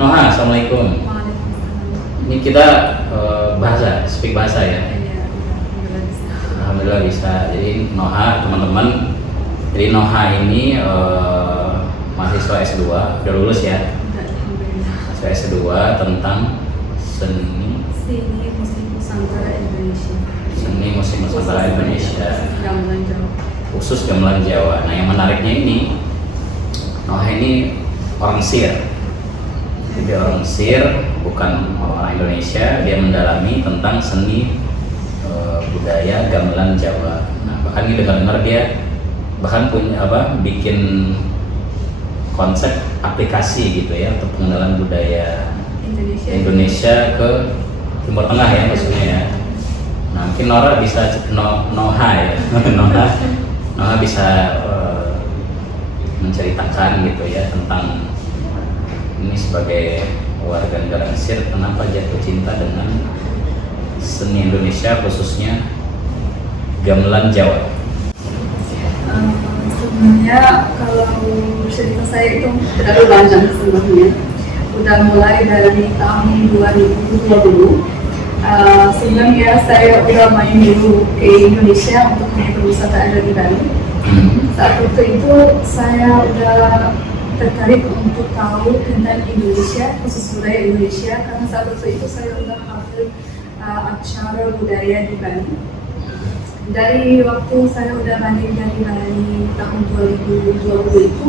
Noha, assalamualaikum. Waalaikumsalam. Ini kita speak bahasa ya. Iya, alhamdulillah bisa. Alhamdulillah bisa. Jadi Noha teman-teman. Jadi Noha ini mahasiswa S2, udah lulus ya. Alhamdulillah. Mahasiswa S2 tentang seni Sini musik Nusantara Indonesia. musik Nusantara Indonesia. Gamelan Jawa. Khusus gamelan Jawa. Nah, yang menariknya ini Noha ini orang Sir. Jadi orang Sir, bukan orang Indonesia. Dia mendalami tentang seni budaya gamelan Jawa. Nah, bahkan ini dengar-dengar dia bahkan punya bikin konsep aplikasi gitu ya untuk pengenalan budaya Indonesia ke Timur Tengah ya maksudnya ya. Nah, mungkin Nora bisa Noha ya. Noha bisa menceritakan gitu ya tentang ini sebagai warga negara Mesir kenapa jatuh cinta dengan seni Indonesia khususnya gamelan Jawa. Sebenarnya kalau cerita saya itu terlalu panjang sebenarnya. Udah mulai dari tahun 2020. Sebenarnya saya udah main dulu ke Indonesia untuk mengikuti wisata ada di Bali. Saat itu saya udah tertarik untuk tahu tentang Indonesia, khusus budaya Indonesia, karena saat itu saya udah hadir acara budaya di Bali. Dari waktu saya udah balik dari Bali tahun 2020 itu,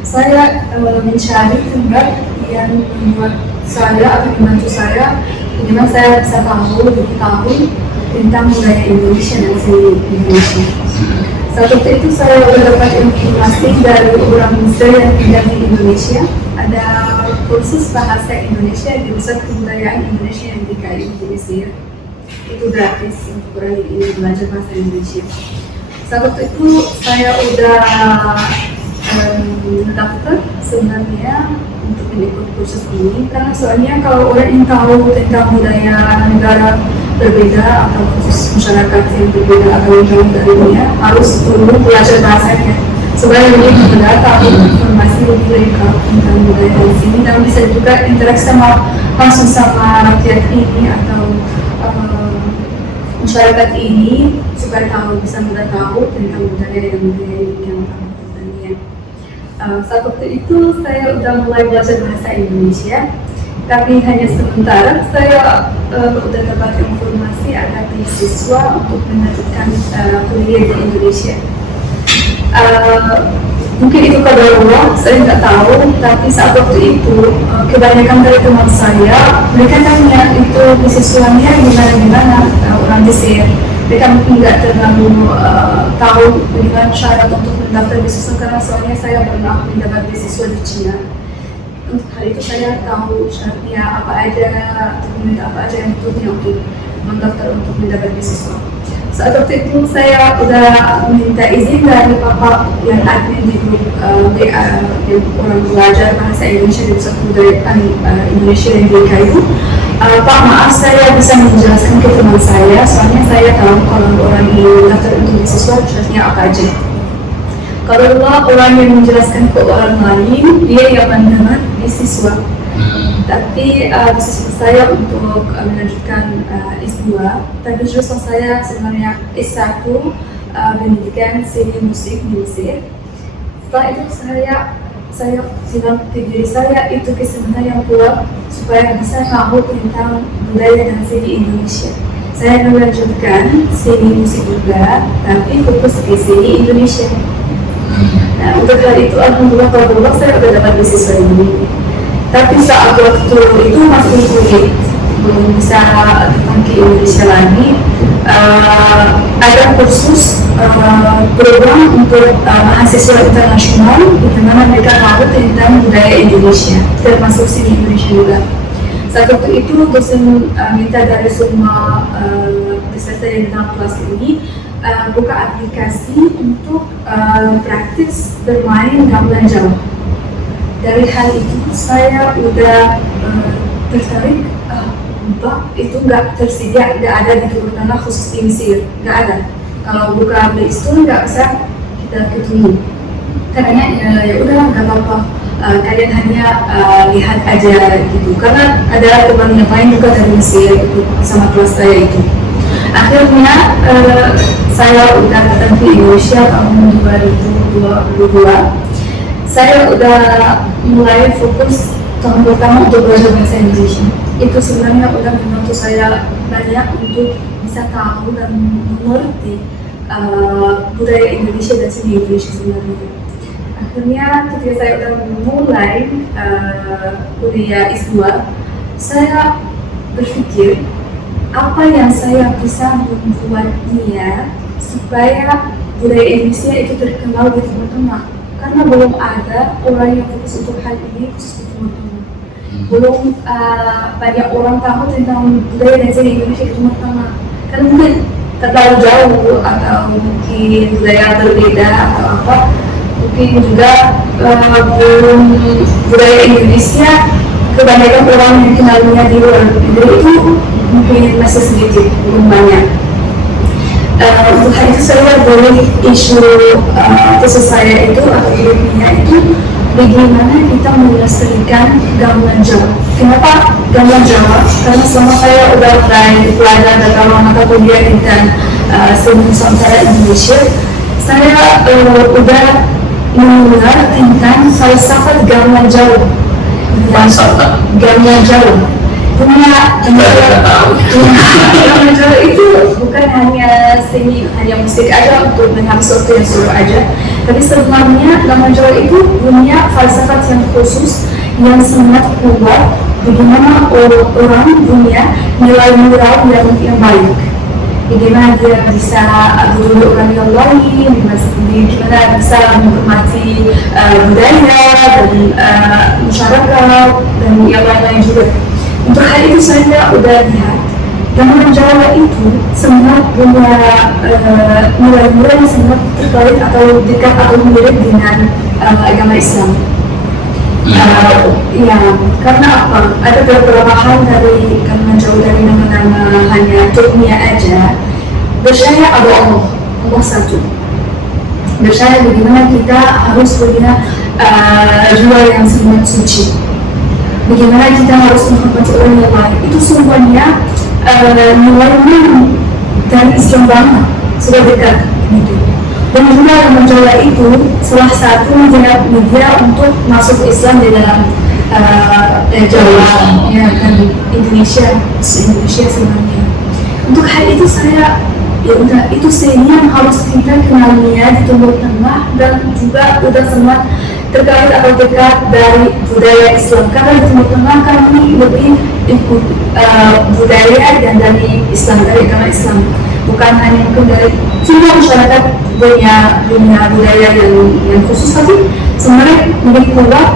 saya mencari tempat yang membuat saya atau membantu saya, bagaimana saya bisa tahu lebih tahu tentang budaya Indonesia dan seni Indonesia. Saat itu saya sudah dapat informasi dari orang Mesir yang tinggal di Indonesia. Ada kursus bahasa Indonesia di Pusat Kebudayaan Indonesia yang di Kairo di Mesir. Itu gratis untuk orang yang ingin belajar bahasa Indonesia. Saat itu saya sudah mendaftar sebenarnya untuk mengikut kursus ini, karena soalnya kalau orang ingin tahu tentang budaya negara berbeda atau khusus masyarakat yang berbeda atau yang jauh dari dunia harus dulu belajar bahasanya supaya lebih mudah tahu informasi lebih lengkap tentang budaya di sini dan bisa juga interaksi langsung sama rakyat ini atau masyarakat ini supaya bisa mudah tahu tentang budaya yang saat waktu itu saya sudah mulai belajar bahasa Indonesia, tapi hanya sementara. Saya sudah dapat informasi ada beasiswa untuk melanjutkan kuliah di Indonesia. Mungkin itu kadang saya nggak tahu, tapi saat waktu itu kebanyakan dari teman saya mereka tanya itu beasiswanya gimana orang Mesir. Mereka mungkin nggak terlalu tahu bagaimana syarat untuk mendaftar beasiswa, karena soalnya saya pernah mendapat beasiswa di Cina. Untuk hal itu saya tahu syaratnya apa aja, dokumen apa aja yang butuhnya untuk mendaftar untuk mendapat beasiswa. Saat waktu itu saya udah minta izin dari papa yang admin di grup WA yang orang belajar bahasa Indonesia di Pusat Kebudayaan Indonesia yang di Kairo. Pak, maaf saya bisa menjelaskan ke teman saya, soalnya saya tahu kalau orang yang daftar untuk beasiswa syaratnya apa aja. Kalau orang yang menjelaskan ke orang lain, dia yang mendapat beasiswa. Tapi beasiswa saya untuk melanjutkan S2, tapi jurusan saya sebenarnya S1 pendidikan seni musik di Mesir. Setelah itu saya bilang ke diri saya itu kesempatan yang kuat supaya bisa tahu tentang budaya dan seni Indonesia. Saya melanjutkan seni musik juga, tapi fokus ke seni Indonesia. Nah, untuk hal itu alhamdulillah saya sudah dapat beasiswa ini. Tapi saat waktu itu masih sulit, belum bisa datang ke Indonesia lagi. Ada kursus program untuk mahasiswa internasional di mana mereka tahu tentang budaya Indonesia, termasuk seni Indonesia juga. Saat waktu itu dosen minta dari semua peserta yang dalam kelas ini buka aplikasi untuk praktis bermain gamelan Jawa. Dari hal itu saya udah tertarik. Itu nggak tersedia, nggak ada di Timur Tengah khusus di Mesir, nggak ada. Kalau buka Play Store nggak bisa kita ketemu. Katanya ya udah nggak apa-apa, kalian hanya lihat aja gitu, karena ada teman yang lain juga dari Mesir ikut sama kelas saya itu. Akhirnya saya udah datang ke Indonesia tahun 2022. Saya udah mulai fokus tahun pertama untuk belajar bahasa Indonesia. Itu sebenarnya udah membantu saya banyak untuk bisa tahu dan mengerti budaya Indonesia dan seni Indonesia sebenarnya. Akhirnya ketika saya udah mulai kuliah S2, saya berpikir apa yang saya bisa membuatnya supaya budaya Indonesia itu terkenal di Timur Tengah, karena belum ada orang yang fokus untuk hal ini khusus di Timur Tengah. Belum banyak orang tahu tentang budaya dan seni Indonesia di Timur Tengah, karena mungkin terlalu jauh atau mungkin budaya berbeda atau apa. Mungkin juga belum budaya Indonesia kebanyakan orang yang kenalnya di luar negeri itu mungkin masih sedikit, belum banyak. Untuk hal itu saya boleh isu tesis saya itu atau ilmiah itu bagaimana kita melestarikan gamelan Jawa. Kenapa gamelan Jawa? Karena selama saya udah belajar data mata kuliah tentang seni Nusantara Indonesia, saya udah mendengar tentang falsafat gamelan Jawa. Falsafat gamelan Jawa punya gamelan Jawa itu bukan hanya seni, hanya musik aja untuk menang sesuatu yang seru aja, tapi sebenarnya gamelan Jawa itu punya falsafat yang khusus yang sangat kuat. Bagaimana orang punya nilai moral yang baik, bagaimana dia bisa berdua orang yang lain, bagaimana bisa menghormati budaya dan masyarakat dan yang lain-lain juga. Untuk hal itu saya udah lihat gamelan Jawa itu sangat punya nilai-nilai yang sangat terkait atau dekat atau mirip dengan agama Islam. Ya, karena apa? Ada beberapa hal dari gamelan Jawa, dari nama-nama hanya turunnya aja. Percaya ada Allah satu. Percaya bagaimana kita harus punya jiwa yang sangat suci. Bagaimana kita harus menghormati orang yang lain. Itu semuanya nilai-nilai dari Islam banget, sudah dekat gitu. Dan juga gamelan Jawa itu salah satu media untuk masuk Islam di dalam Jawa ya, dan Indonesia sebenarnya. Untuk hal itu saya ya udah, itu seni yang harus kita kenalnya di Timur Tengah dan juga udah sangat terkait atau dekat dari budaya Islam, karena di Timur Tengah kami lebih ikut budaya dan dari Islam, dari agama Islam, bukan hanya dari semua masyarakat punya budaya yang khusus, tapi sebenarnya lebih kuat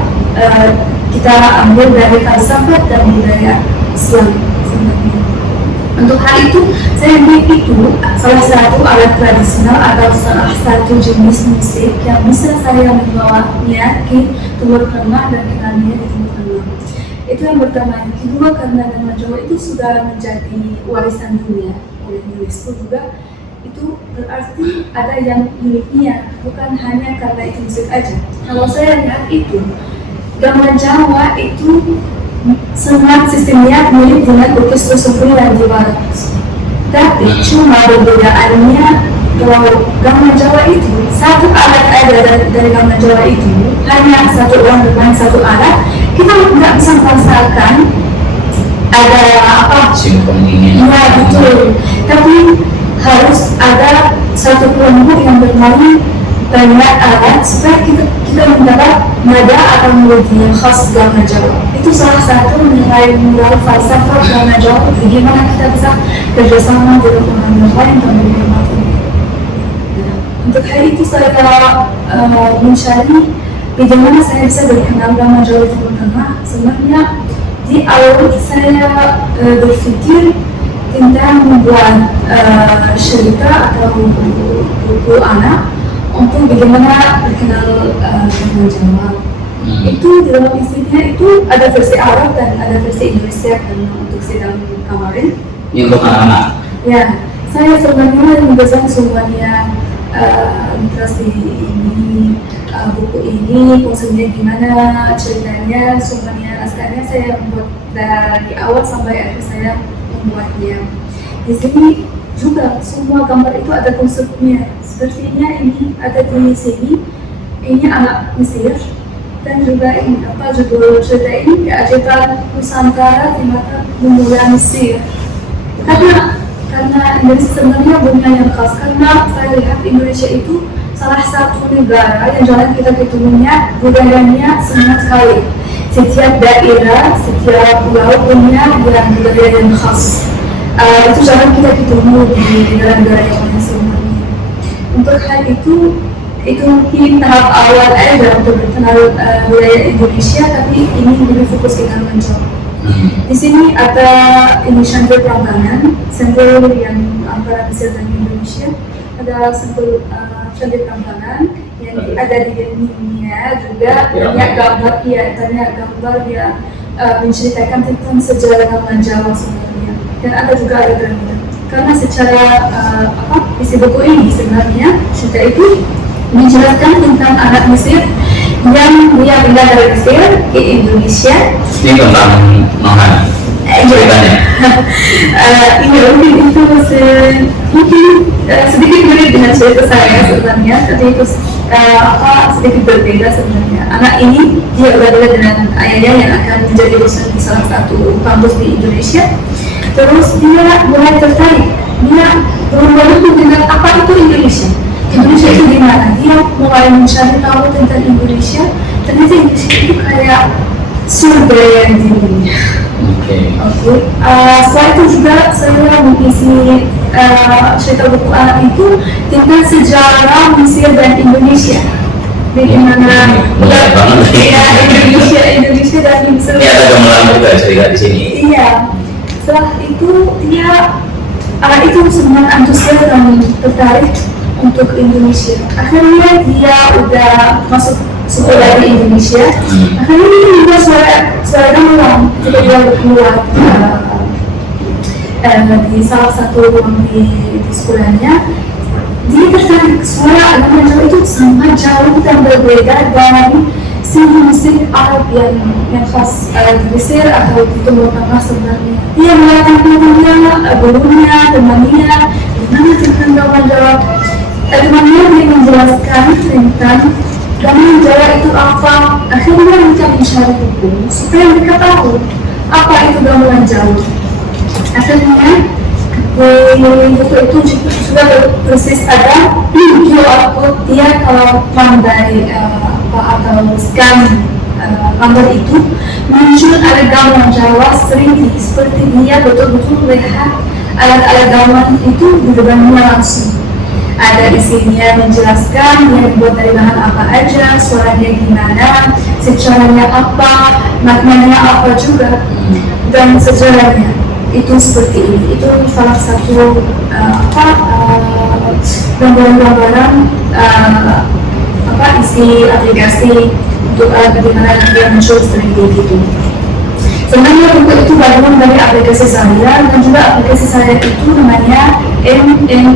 kita ambil dari falsafat dan budaya Islam sebenarnya. Untuk hal itu, saya ambil itu salah satu alat tradisional atau salah satu jenis musik yang bisa saya membawanya ke Timur Tengah dan kenalnya di Timur Tengah. Itu yang pertama. Yang kedua, karena gamelan Jawa itu sudah menjadi warisan dunia oleh UNESCO juga, itu berarti ada yang uniknya, bukan hanya karena itu musik aja. Kalau saya lihat itu, gamelan Jawa itu sangat sistemnya mirip dengan orkestra sempurna di barat. Tapi cuma perbedaannya, kalau gamelan Jawa itu satu alat ada dari gamelan Jawa itu hanya satu orang bermain satu alat, kita nggak bisa merasakan ada apa simfoninya. Ya betul. Tapi harus ada satu kelompok yang bermain banyak alat supaya kita mendapat nada atau melodi yang khas gamelan Jawa. Itu salah satu nilai moral falsafah gamelan Jawa, bagaimana kita bisa kerjasama dengan orang lain dan menghormati. Untuk hal itu saya mencari bagaimana saya bisa berkenal gamelan Jawa di Timur Tengah. Sebenarnya di awal saya berpikir tentang membuat cerita atau buku anak untuk bagaimana berkenal gamelan Jawa. Itu di dalam isinya itu ada versi Arab dan ada versi Indonesia, dan untuk sidang kemarin. Ini untuk anak-anak. Ya, saya sebenarnya memesan semuanya literasi ini buku ini fungsinya gimana, ceritanya, sumbernya, naskahnya saya buat dari awal sampai akhir saya membuatnya. Di sini juga semua gambar itu ada konsepnya. Sepertinya ini ada di sini, ini anak Mesir, dan juga ini apa judul cerita ini, keajaiban Nusantara di mata dunia Mesir. Karena Indonesia sebenarnya punya yang khas, karena saya lihat Indonesia itu salah satu negara yang jarang kita ketemunya, budayanya sangat sekali. Setiap daerah, setiap pulau punya budaya yang khas. Itu jarang kita ketemu di negara-negara yang lain sebenarnya. Untuk hal itu mungkin tahap awal aja untuk berkenal budaya Indonesia, tapi ini lebih fokus ke Gangguan Jawa. Di sini ada ini Chandra Prambanan, sampel yang antara Mesir dan Indonesia. Ada sampel Chandra Prambanan yang ada di dindingnya juga banyak gambar, dia menceritakan tentang sejarah Gangguan Jawa sebenarnya. Dan ada juga ada piramida. Karena secara isi buku ini sebenarnya cerita itu menjelaskan tentang anak Mesir yang dia pindah dari Mesir ke Indonesia. Ini tentang Nohan ceritanya. Ini mungkin itu sedikit mirip dengan cerita saya sebenarnya, tapi itu sedikit berbeda sebenarnya. Anak ini dia berbeda dengan ayahnya yang akan menjadi dosen di salah satu kampus di Indonesia. Terus dia mulai tertarik, dia berubah dengan apa itu Indonesia. Indonesia itu gimana? Dia mulai mencari tahu tentang Indonesia. Ternyata Indonesia itu kayak surga yang di dunia. Setelah itu juga saya mengisi cerita buku anak itu tentang sejarah Mesir dan Indonesia. Bagaimana Indonesia dan Mesir. Ini ada gamelan juga cerita di sini. Iya. Setelah itu dia itu sangat antusias dan tertarik untuk Indonesia. Akhirnya dia udah masuk sekolah di Indonesia. Akhirnya dia juga suara gamelan. Jadi dia berkeluar di salah satu ruang di sekolahnya. Dia tertarik suara Gangguan Jawa itu sangat jauh dan berbeda dari musik Arab yang khas di Mesir atau di Timur Tengah sebenarnya. Dia mengatakan gurunya, temannya, gimana tentang Gangguan Jawa. Temannya dia menjelaskan tentang Gangguan Jawa itu apa. Akhirnya mereka mencari buku supaya mereka tahu apa itu Gangguan Jawa. Akhirnya di buku itu juga persis ada QR code dia kalau pandai atau scan gambar itu muncul ada gamelan Jawa sering seperti dia betul-betul lihat alat-alat gamelan itu di depannya langsung. Ada isinya menjelaskan dia dibuat dari bahan apa aja, suaranya gimana, sejarahnya apa, maknanya apa juga, dan sejarahnya. Itu seperti ini. Itu salah satu gambaran-gambaran isi aplikasi untuk bagaimana dia muncul sering gitu. Sebenarnya buku itu bangun dari aplikasi saya, dan juga aplikasi saya itu namanya MNI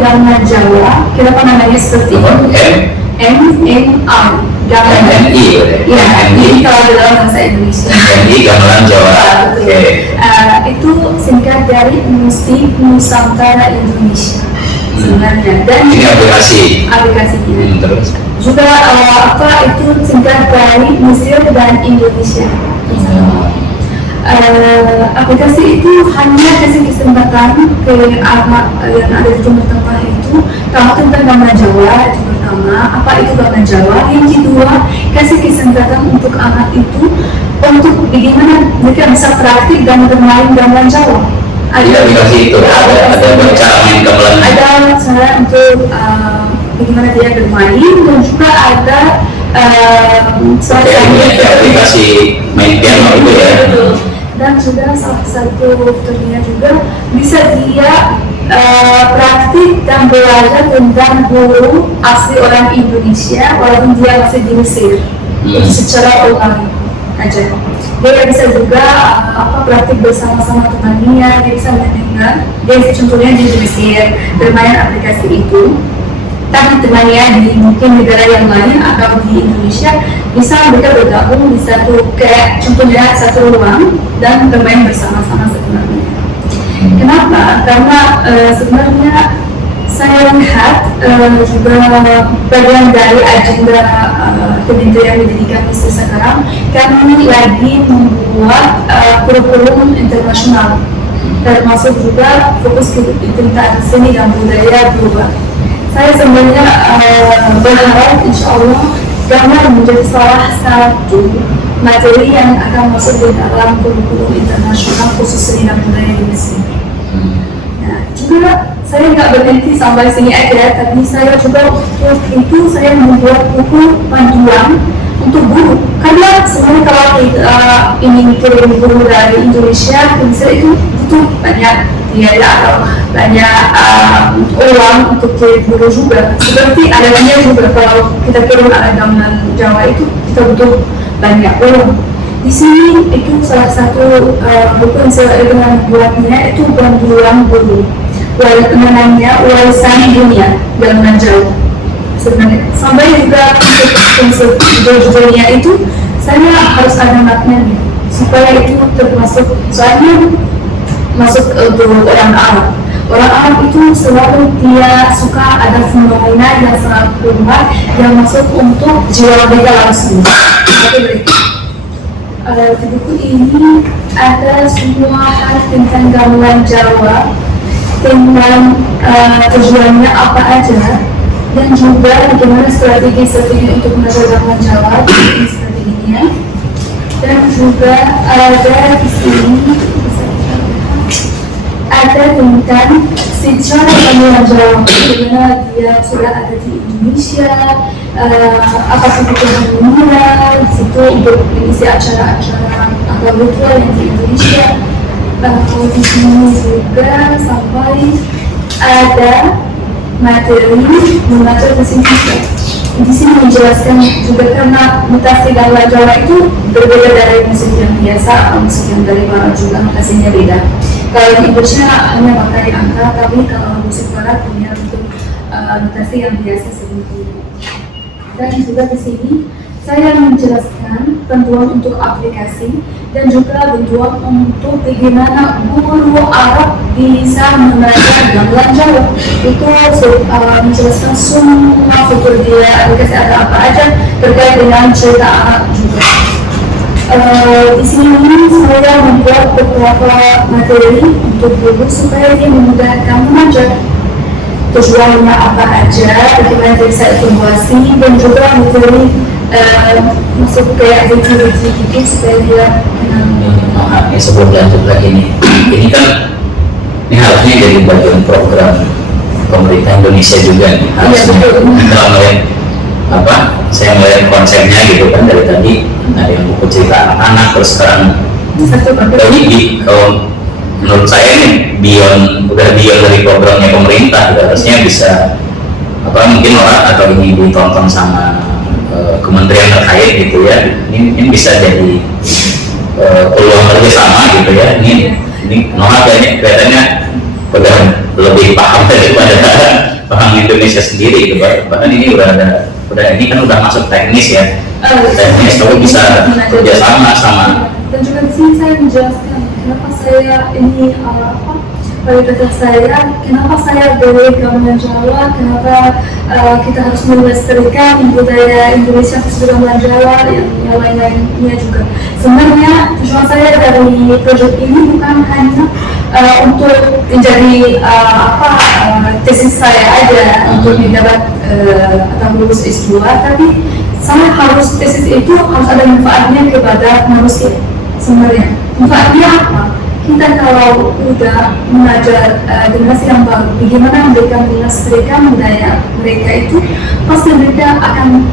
Gangguan Jawa. Kenapa namanya seperti itu? MNI Gangguan kalau dalam bahasa Indonesia. MNI Gangguan Jawa. Itu singkat dari Musik Nusantara Indonesia sebenarnya. Dan ini aplikasinya. Terus juga itu singkat dari Mesir dan Indonesia. Aplikasi itu hanya kasih kesempatan ke anak yang ada di Timur Tengah itu tahu tentang Gangguan Jawa. Itu pertama, apa itu Gangguan Jawa. Yang kedua, kasih kesempatan untuk anak itu untuk bagaimana mereka bisa praktik dan bermain Gangguan Jawa. Aplikasi itu ada cara main gamelan. Ada cara untuk bagaimana dia bermain, dan juga ada aplikasi main piano itu ya. Dan juga salah satu fiturnya juga bisa dia praktik dan belajar tentang guru asli orang Indonesia walaupun dia masih di Mesir. Itu secara online aja. Dia bisa juga praktik bersama-sama temannya, dia bisa mendengar. Dia contohnya di Mesir bermain aplikasi itu. teman-temannya di mungkin negara yang lain atau di Indonesia bisa mereka bergabung di satu kayak contohnya satu ruang dan bermain bersama-sama sebenarnya. Kenapa? Karena sebenarnya saya lihat juga bagian dari agenda Kementerian Pendidikan Mesir sekarang, kami lagi membuat kurikulum internasional, termasuk juga fokus ke tentang seni dan budaya global. Saya sebenarnya berharap insya Allah gambar menjadi salah satu materi yang akan masuk di dalam kurikulum internasional khusus seni dan budaya di Mesir. Nah, juga saya nggak berhenti sampai sini aja, tapi saya juga waktu itu saya membuat buku panduan untuk guru. Karena sebenarnya kalau kita ingin kirim guru dari Indonesia ke Mesir itu butuh banyak biaya atau banyak uang untuk kirim guru juga. Seperti adanya juga kalau kita kirim agaman Jawa itu kita butuh banyak uang. Di sini itu salah satu buku yang saya ingin buatnya itu panduan guru. Namanya warisan dunia dalam Jawa. Sebenarnya sampai juga konsep dunia itu saya harus ada maknanya supaya itu termasuk, soalnya masuk untuk orang Arab. Orang Arab itu selalu dia suka ada fenomena yang sangat kuat yang masuk untuk jiwa mereka langsung. Di buku ini ada semua hal tentang gamelan Jawa, tentang tujuannya apa aja, dan juga bagaimana strategi untuk mengajar gamelan Jawa, strateginya. Dan juga ada di sini ada tentang sejarah gamelan Jawa, bagaimana dia sudah ada di Indonesia, apa kebutuhan dunia di situ untuk mengisi acara-acara atau ritual yang di Indonesia. Di sini juga sampai ada materi mengajar mesin musik. Di sini menjelaskan juga karena mutasi gamelan Jawa itu berbeda dari musik yang biasa atau musik yang dari barat juga mutasinya beda. Kalau di Indonesia hanya pakai angka, tapi kalau musik barat punya bentuk mutasi yang biasa seperti itu. Dan juga di sini saya menjelaskan bantuan untuk aplikasi dan juga bantuan untuk bagaimana guru Arab bisa mengajar gamelan Jawa. Itu menjelaskan semua fitur dia, aplikasi ada apa aja terkait dengan cerita Arab juga. Di sini saya membuat beberapa materi untuk guru supaya dia memudahkan mengajar. Tujuannya apa aja, bagaimana dia bisa evaluasi, dan juga materi masuk ke activity gitu supaya dia sebelum lanjut lagi ini kan ini harusnya jadi bagian program pemerintah Indonesia juga nih harusnya. Kalau melihat saya melihat konsepnya gitu kan dari tadi ada yang buku cerita anak-anak, terus sekarang ini kalau menurut saya ini udah beyond dari programnya pemerintah, harusnya bisa mungkin orang atau ini ditonton sama kementerian terkait gitu ya. Ini bisa jadi peluang kerjasama gitu ya. Ini Noah kelihatannya udah lebih paham daripada paham Indonesia sendiri gitu. Bahkan ini udah ini kan udah masuk teknis ya. Teknis kalau bisa kerjasama sama. Dan juga di sini saya menjelaskan kenapa saya ini kualitas saya, kenapa saya dari gamelan Jawa, kenapa kita harus melestarikan budaya Indonesia khusus gamelan Jawa yang lain-lainnya juga. Sebenarnya tujuan saya dari proyek ini bukan hanya untuk menjadi tesis saya aja untuk mendapat atau lulus S2, tapi saya harus tesis itu harus ada manfaatnya kepada manusia. Sebenarnya manfaatnya apa? Kita kalau udah mengajar generasi yang baru, bagaimana mereka melestarikan budaya mereka itu, pasti mereka akan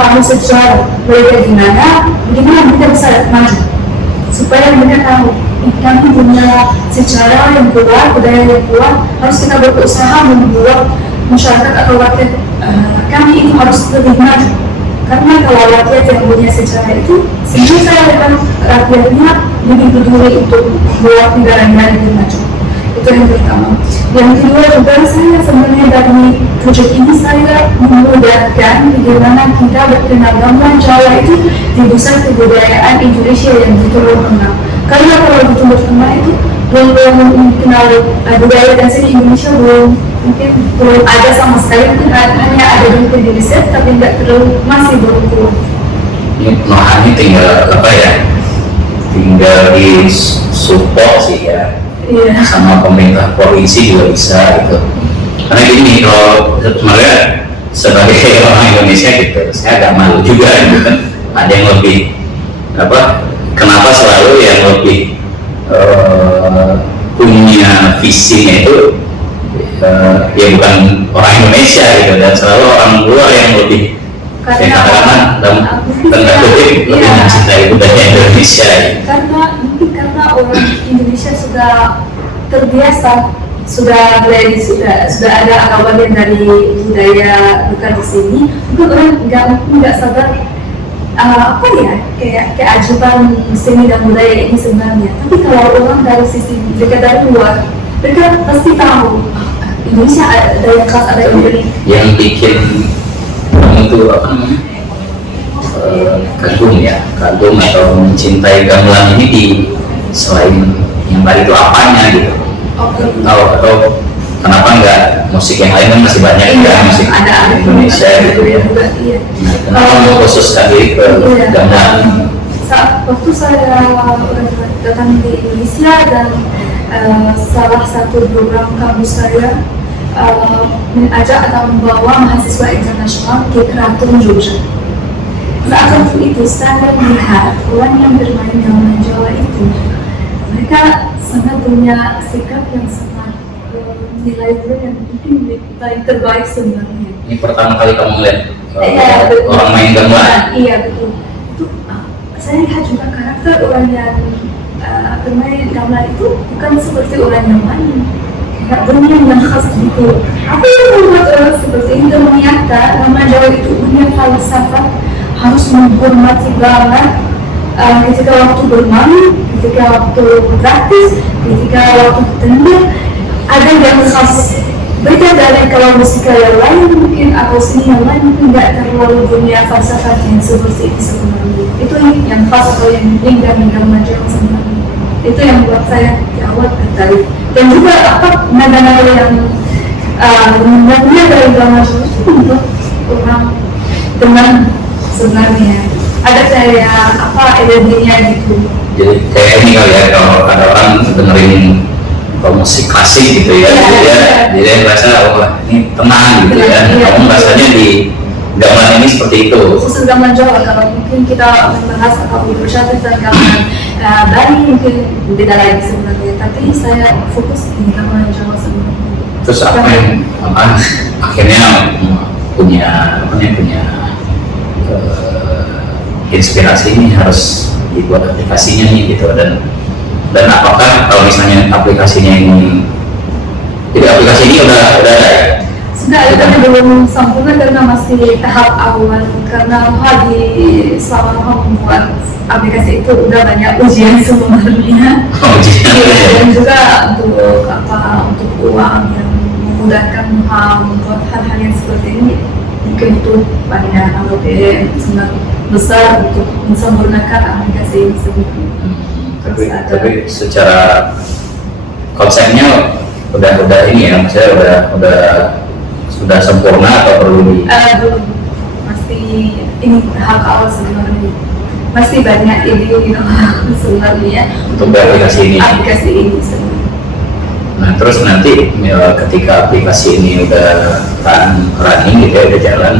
tahu sejarah mereka bagaimana mereka bisa maju, supaya mereka tahu kami punya sejarah yang kuat, budaya yang kuat, harus kita berusaha membuat masyarakat atau rakyat kami ini harus lebih maju. Karena kalau rakyat yang punya sejarah itu, sebenarnya saya lihat rakyatnya lebih peduli untuk membuat negaranya lebih maju. Itu yang pertama. Yang kedua juga saya sebenarnya dari proyek ini saya memudahkan bagaimana kita berkenal gamelan Jawa itu di pusat kebudayaan Indonesia yang di Timur Tengah. Karena kalau di Timur Tengah itu belum mengenal budaya dan seni Indonesia mungkin belum ada sama sekali, mungkin hanya ada di riset tapi masih belum kuat. Ini tinggal apa ya? Tinggal di support sih ya. Iya. Sama pemerintah provinsi juga bisa gitu. Karena gini, kalau sebenarnya sebagai orang Indonesia gitu, saya agak malu juga gitu kan. Ada yang lebih apa? Kenapa selalu yang lebih punya visinya itu ya bukan orang Indonesia gitu, dan selalu orang luar yang lebih karena tanda kutip lebih mencintai budaya Indonesia. Karena orang Indonesia sudah terbiasa, sudah ada bagian dari budaya bukan di sini. Mungkin orang nggak sadar apa ya kayak keajaiban seni dan budaya ini sebenarnya. Tapi kalau orang dari sisi mereka dari luar, mereka pasti tahu Indonesia ada yang khas, ada yang unik. Yang bikin orang itu apa namanya kagum atau mencintai gamelan ini di selain yang tadi itu apanya gitu. Tahu atau kenapa enggak musik yang lain kan masih banyak ya, musik ada Indonesia gitu ya. Nah, kenapa mengkhususkan diri ke gamelan? Waktu saya datang di Indonesia dan salah satu program kampus saya mengajak atau membawa mahasiswa internasional ke Keraton Jogja. Saat itu saya melihat orang yang bermain gamelan Jawa itu, mereka sangat punya sikap yang sangat nilai-nilai yang mungkin paling terbaik sebenarnya. Ini pertama kali kamu lihat orang main gamelan? Iya betul. Itu saya lihat juga karakter orang yang bermain gamelan itu bukan seperti orang yang main. Kayak bunyi yang khas gitu. Apa yang membuat orang seperti itu menyata gamelan Jawa itu punya falsafat, harus menghormati banget ketika waktu bermain, ketika waktu praktis, ketika waktu bertanding. Ada yang khas beda dari kalau musikal yang lain mungkin atau seni yang lain mungkin tidak terlalu punya falsafat yang seperti itu sebenarnya. Itu yang khas atau yang penting dari gamelan Jawa sebenarnya. Itu yang buat saya di awal tertarik. Dan juga apa nada-nada yang membuatnya dari gamelan Jawa itu membuat orang tenang sebenarnya. Ada kayak apa energinya gitu. Jadi kayak ini kali ya, kalau ada orang dengerin musik klasik gitu ya, jadi merasa wah ini tenang gitu ya. Kamu rasanya di gamelan ini seperti itu. Khusus gamelan Jawa, kalau mungkin kita membahas atau berbicara tentang gamelan Bali mungkin beda lagi sebenarnya. Tapi saya fokus di gamelan Jawa sebenarnya. Terus apa yang akhirnya punya inspirasi ini harus dibuat aplikasinya nih gitu, dan apakah kalau misalnya aplikasinya ini, jadi aplikasi ini udah ada ya? Sudah ada tapi belum sempurna karena masih tahap awal, karena selama membuat aplikasi itu udah banyak ujian sebenarnya. Dan juga untuk uang yang memudahkan membuat hal-hal yang seperti ini mungkin itu banyak APBN sangat besar untuk mensempurnakan aplikasi ini sebenarnya. Tapi secara konsepnya udah ini ya, maksudnya sudah sempurna atau perlu di? Belum, masih ini tahap awal sebenarnya. Masih banyak ide sebenarnya untuk aplikasi ini sebenarnya. Nah terus nanti ketika aplikasi ini udah running gitu ya, udah jalan,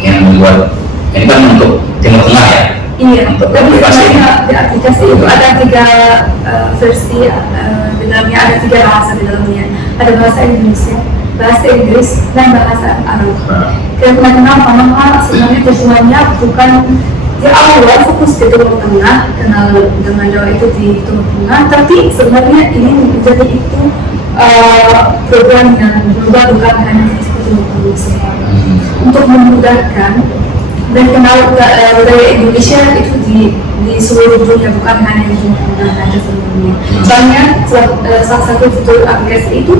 yang membuat ini kan untuk Timur Tengah ya? Iya, untuk tapi aplikasi ini. Di aplikasi itu ada 3 versi, di dalamnya ada 3 bahasa di dalamnya. Ada bahasa Indonesia, bahasa Inggris, dan bahasa Arab. Karena kenapa sebenarnya tujuannya bukan di awal fokus ke Timur Tengah, kenal dengan Jawa itu di Timur Tengah, tapi sebenarnya ini menjadi itu program yang berubah bukan hanya fokus ke Timur Tengah. Untuk memudahkan dan kenal budaya Indonesia itu di seluruh dunia, bukan hanya di Jepang saja sebenarnya. Soalnya salah satu fitur aplikasi itu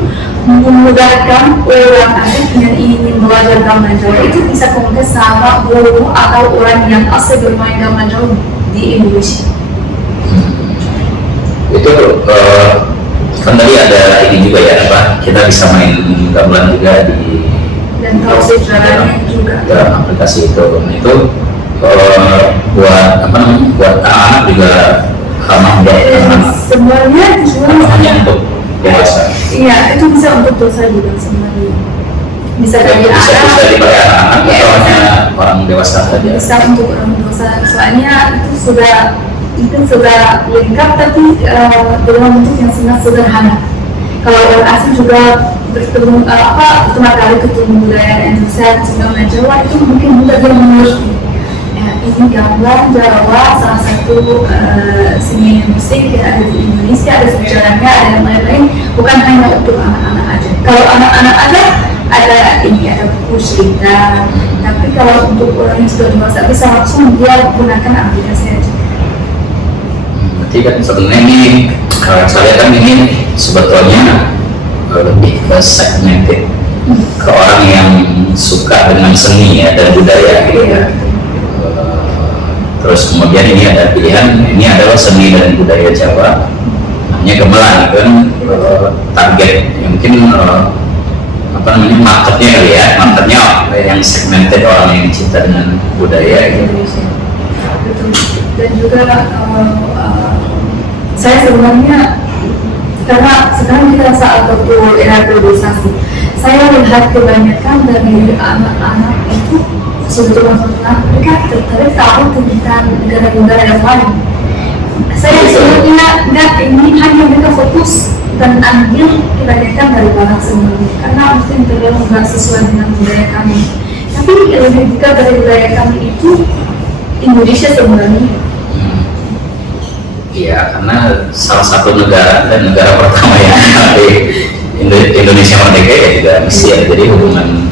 memudahkan orang asing yang ingin belajar gamelan Jawa itu bisa komunikasi sama guru atau orang yang asli bermain gamelan Jawa di Indonesia. Itu kan tadi ada ini juga ya, apa, kita bisa main gamelan juga di Dan tahu sejarahnya juga dalam aplikasi itu. Nah, itu buat apa namanya, buat anak-anak juga ramah buat anak-anak, sebenarnya atau hanya untuk dewasa? iya, itu bisa untuk dosa juga sebenarnya. Bisa dari Bisa anak, dipakai anak-anak ya, atau hanya orang dewasa saja? bisa untuk orang dosa. Soalnya itu sudah lengkap, tapi dalam bentuk yang sangat sederhana. Kalau orang asing juga bertemu pertama kali ketemu budaya Indonesia dengan Jawa itu mungkin mudah dia mengerti. Ini gamelan Jawa, salah satu seni musik yang ada di Indonesia, ada sejarahnya, ada yang lain-lain, bukan hanya untuk anak-anak aja. Kalau anak-anak ada buku cerita, tapi kalau untuk orang yang sudah dewasa bisa langsung dia gunakan aplikasi aja. Berarti kan sebenarnya ini, kalau saya kan ini sebetulnya lebih ke segmented ke orang yang suka dengan seni ya dan budaya gitu ya. Terus kemudian ini ada pilihan, ini adalah seni dan budaya Jawa, namanya gamelan kan, target yang mungkin apa namanya, marketnya kali ya, marketnya yang segmented, orang yang cinta dengan budaya gitu. Betul. Dan juga saya sebenarnya, karena sekarang kita saat waktu era globalisasi, saya lihat kebanyakan dari anak-anak itu sebetulnya mereka tertarik tahu tentang negara-negara yang lain. Saya sebenarnya nggak ingin hanya mereka fokus dan ambil kebanyakan dari barat sebenarnya, karena mungkin terlalu nggak sesuai dengan budaya kami. Tapi lebih dekat dari budaya kami itu Indonesia sebenarnya. Iya, karena salah satu negara dan negara pertama yang di Indonesia merdeka ya juga Mesir, jadi hubungan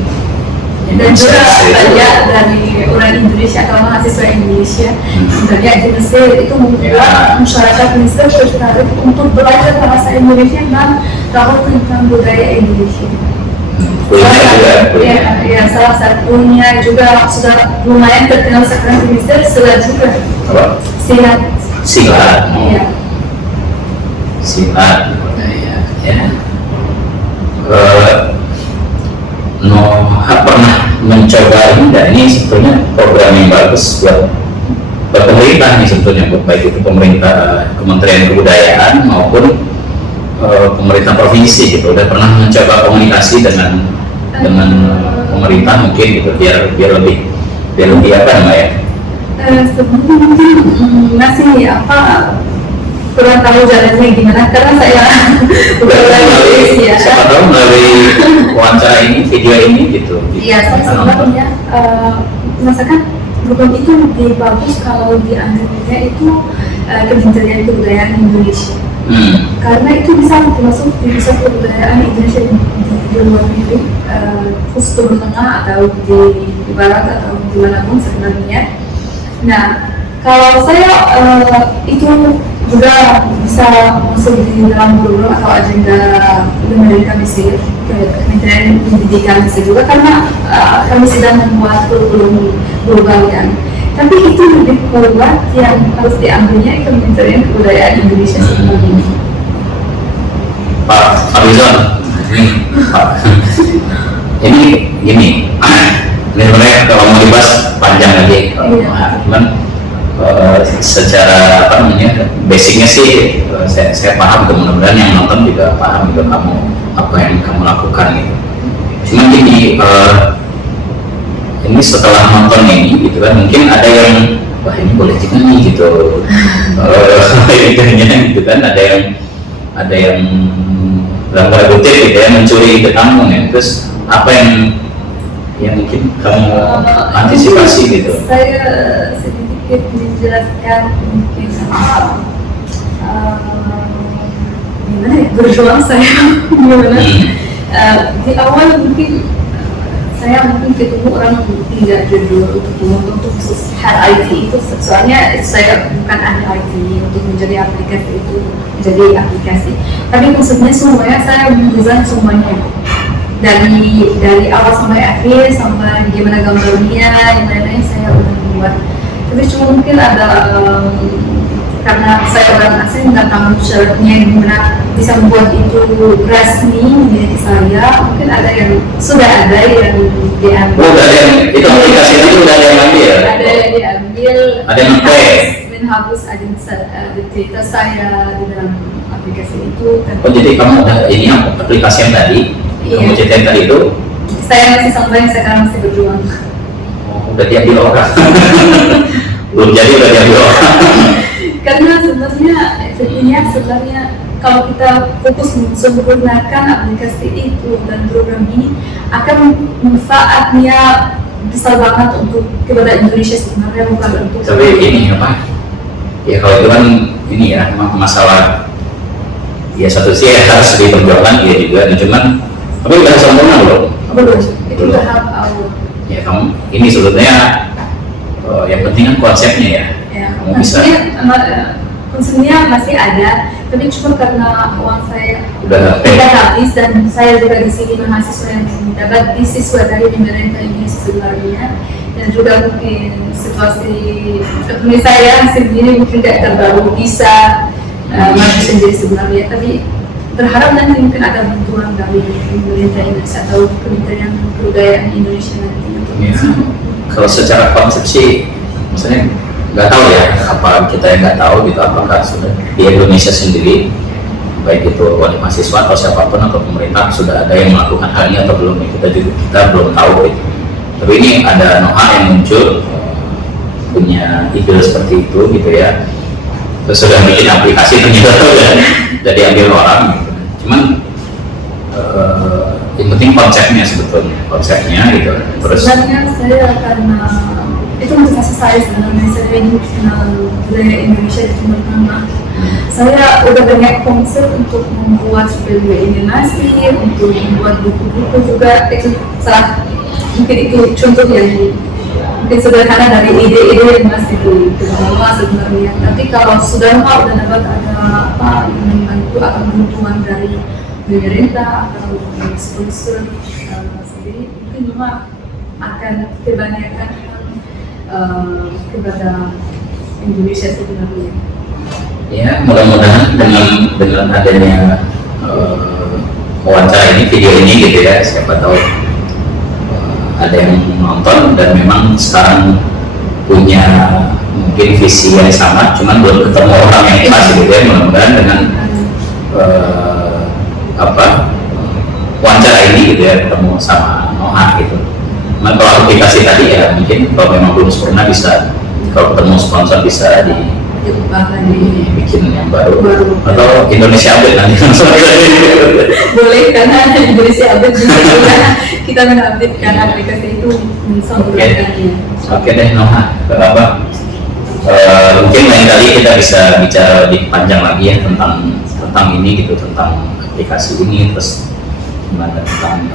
Dan Indonesia juga itu ya dari orang Indonesia atau mahasiswa Indonesia sebenarnya di Mesir itu membuat masyarakat Mesir tertarik untuk belajar bahasa Indonesia dan tahu tentang budaya Indonesia. kuliner juga. Ya, salah satunya juga sudah lumayan terkenal sekarang di Mesir, silat juga. Apa? Silat. Silat. Iya. Silat budaya ya. Pernah mencoba enggak, ini sebetulnya program yang bagus buat pemerintah nih sebetulnya, baik itu pemerintah Kementerian Kebudayaan maupun pemerintah provinsi gitu. Udah pernah mencoba komunikasi dengan pemerintah mungkin gitu, biar lebih apa namanya? Sebelumnya mungkin masih kurang tahu jalannya gimana, karena saya bukan lagi ya. Siapa tahu melalui wawancara ini, video ini gitu. Iya, saya sebenarnya merasakan program itu lebih bagus kalau di Amerika itu Kementerian Kebudayaan Indonesia. Karena itu bisa masuk di pusat kebudayaan Indonesia di luar negeri, khusus Timur Tengah atau di Barat atau dimanapun sebenarnya. Nah, kalau saya itu juga bisa masuk di dalam program atau agenda Amerika Mesir, Kementerian Pendidikan Mesir juga, karena kami sedang membuat kurikulum global kan. Tapi itu lebih kuat yang harus diambilnya Kementerian Kebudayaan Indonesia sebenarnya. Pak Farizon, ini gini, ini sebenarnya kalau mau dibahas panjang lagi, cuman secara apa namanya, basicnya sih saya paham, mudah-mudahan yang nonton juga paham juga kamu apa yang kamu lakukan gitu. Cuman ini setelah nonton ini gitu kan, mungkin ada yang wah ini boleh juga nih gitu, gitu kan, ada yang dalam tanda kutip gitu ya, mencuri ide kamu ya. Terus apa yang mungkin kamu antisipasi gitu? Saya sedikit menjelaskan mungkin gimana ya, berjuang saya gimana. Di awal mungkin saya mungkin ketemu orang tidak jujur untuk khusus hal IT itu, soalnya saya bukan ahli IT untuk menjadi aplikasi itu, menjadi aplikasi. Tapi maksudnya semuanya saya mendesain semuanya dari awal sampai akhir, sampai gimana gambarnya, yang lain-lain saya udah membuat. Tapi cuma mungkin ada karena saya orang asing nggak tahu syaratnya gimana bisa membuat itu resmi milik saya. Mungkin ada yang sudah ada yang diambil. Oh, ada yang itu aplikasi itu sudah ada yang ambil. Ada yang diambil. Ada yang pakai. Menghapus ada data saya di dalam aplikasi itu. Oh, jadi kamu ini aplikasi yang tadi, kamu ceritain tadi itu? Saya masih sampai sekarang masih berjuang. Oh, udah diambil orang. Belum jadi udah diambil orang. Karena sebenarnya kalau kita fokus mensempurnakan aplikasi itu dan program ini akan manfaatnya besar banget untuk kepada Indonesia sebenarnya, bukan untuk. Tapi ini apa? Ya kalau itu kan ini ya masalah ya satu sih ya, harus diperjuangkan ya juga, cuman tapi udah sempurna belum? Belum. Itu tahap awal. Ya kamu ini sebetulnya yang penting kan konsepnya ya. Kamu bisa. Konsepnya masih ada, tapi cuma karena uang saya udah habis dan saya juga di sini mahasiswa yang dapat beasiswa dari pemerintah Indonesia sebenarnya, dan juga mungkin situasi ekonomi saya sendiri mungkin tidak terlalu bisa maju sendiri sebenarnya, tapi berharap nanti mungkin ada bantuan dari pemerintah Indonesia atau Kementerian Kebudayaan Indonesia nanti untuk Kalau secara konsep sih, maksudnya nggak tahu ya, apa kita yang nggak tahu gitu, apakah sudah di Indonesia sendiri baik itu wali mahasiswa atau siapapun atau pemerintah sudah ada yang melakukan hal ini atau belum, kita belum tahu gitu. Tapi ini ada Noha yang muncul punya ide seperti itu gitu ya, terus sudah bikin aplikasi ternyata udah jadi ambil orang gitu. Cuman yang penting konsepnya sebetulnya gitu. Terus sebenarnya saya karena itu motivasi saya sebenarnya, saya ingin kenal budaya Indonesia di Timur Tengah. Saya udah banyak konsep untuk membuat film animasi, untuk membuat buku-buku juga. Itu salah, mungkin itu contoh yang mungkin sederhana dari ide-ide yang masih di bawah sebenarnya. Tapi kalau sudah udah dapat ada apa yang membantu atau bantuan dari pemerintah atau sponsor sendiri, mungkin cuma akan kebanyakan kepada Indonesia sebenarnya. Ya, mudah-mudahan dengan adanya wawancara ini, video ini gitu ya, siapa tahu ada yang nonton dan memang sekarang punya mungkin visi yang sama, cuman belum ketemu orang yang pas gitu ya. Mudah-mudahan dengan wawancara ini gitu ya, ketemu sama Noha gitu. Nah, kalau aplikasi tadi ya mungkin kalau memang belum sempurna bisa, kalau ketemu sponsor bisa dibikin yang baru atau Indonesia update nanti boleh, karena Indonesia update juga kita mengupdatekan aplikasi itu mensempurnakannya. Oke deh Noha, mungkin lain kali kita bisa bicara lebih panjang lagi ya tentang ini gitu, tentang aplikasi ini, terus gimana tentang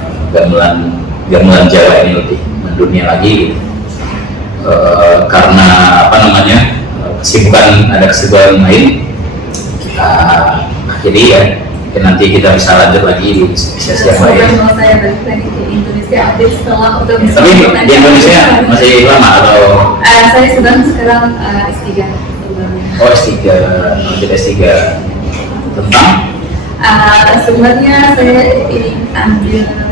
gamelan Jawa ini lebih mendunia lagi gitu. Karena ada kesibukan lain, kita akhiri ya. Mungkin nanti kita bisa lanjut lagi di sesi yang lain. Kalau saya balik lagi ke Indonesia update setelah udah bisa. Tapi di Indonesia masih lama atau? Saya sedang sekarang S3 sebenarnya. Oh S3, lanjut S3 tentang? Sebenarnya saya ingin ambil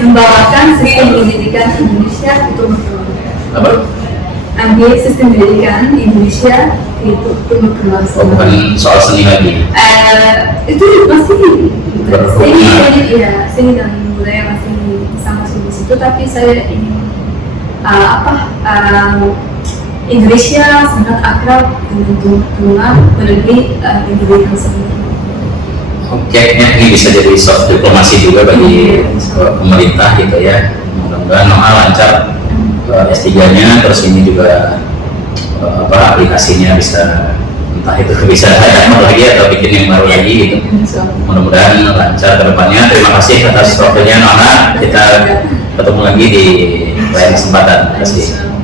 membawakan sistem pendidikan Indonesia itu apa? Ambil sistem pendidikan Indonesia itu Timur Tengah. Oh, bukan soal seni lagi? Itu masih seni, seni dan budaya masih sama di situ, tapi saya ingin Indonesia sangat akrab dengan Timur Tengah melalui pendidikan sendiri. Oke, ini bisa jadi soft diplomasi juga bagi pemerintah gitu ya. Mudah-mudahan Noha lancar S3-nya, terus ini juga aplikasinya bisa entah itu bisa ada lagi atau bikin yang baru lagi gitu. Mudah-mudahan lancar ke depannya. Terima kasih atas waktunya Nona. Kita ketemu lagi di lain kesempatan. Terima kasih.